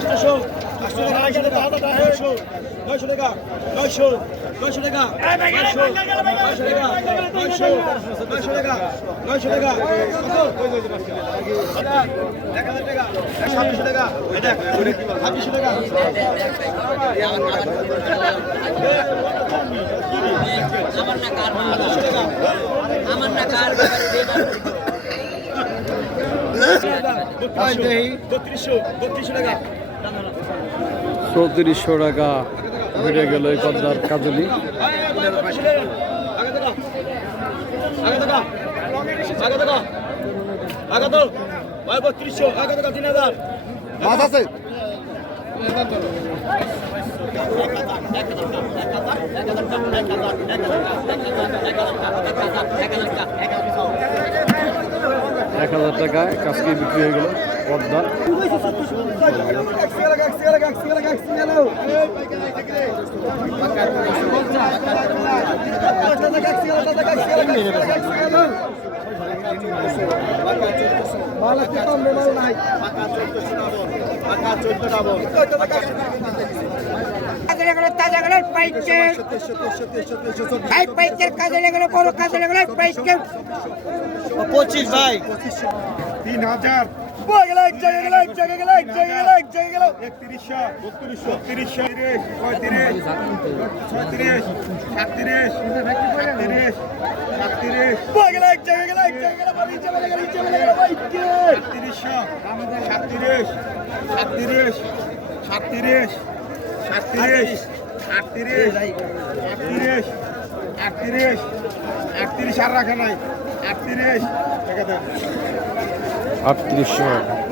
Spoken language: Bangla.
800 900 টাকা 900 টাকা 900 টাকা 900 টাকা 1000 টাকা 700 টাকা এটা 2600 টাকা আমার না কার 3200 টাকা 3400 টাকা বেড়ে গেল এই পদ্মার কাজলি। মাছ আছে এক 1000 টাকায় কাজকে বিক্রি হয়ে গেল পদ্মা। পঁচিশ ভাই 3000 3800